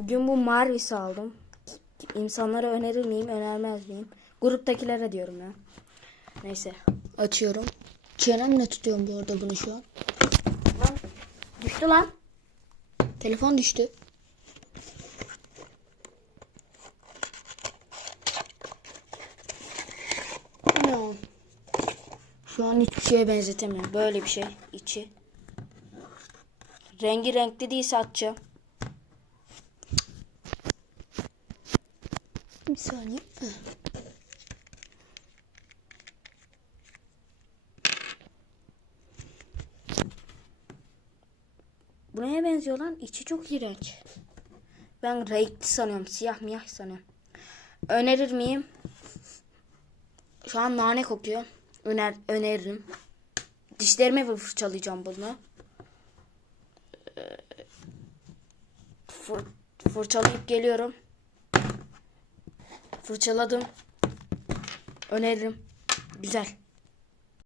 Bugün bu Marvis'i aldım. İnsanlara önerir miyim, önermez miyim? Gruptakilere diyorum ya. Neyse. Açıyorum. Çenemle tutuyorum bu arada bunu şu an. Lan düştü lan. Telefon düştü. Bu Ne o? Şu an hiçbir şeye benzetemiyorum. Böyle bir şey. içi. Rengi renkli değilse atacağım. Bir saniye. Bu neye benziyor lan? İçi çok iğrenç. Ben renkli sanıyorum. Siyah miyah sanıyorum. Önerir miyim? Şu an nane kokuyor. Öner, öneririm. Dişlerimi fırçalayacağım bunu. Ee, Fır, fırçalayıp geliyorum. Fırçaladım. Öneririm. Güzel.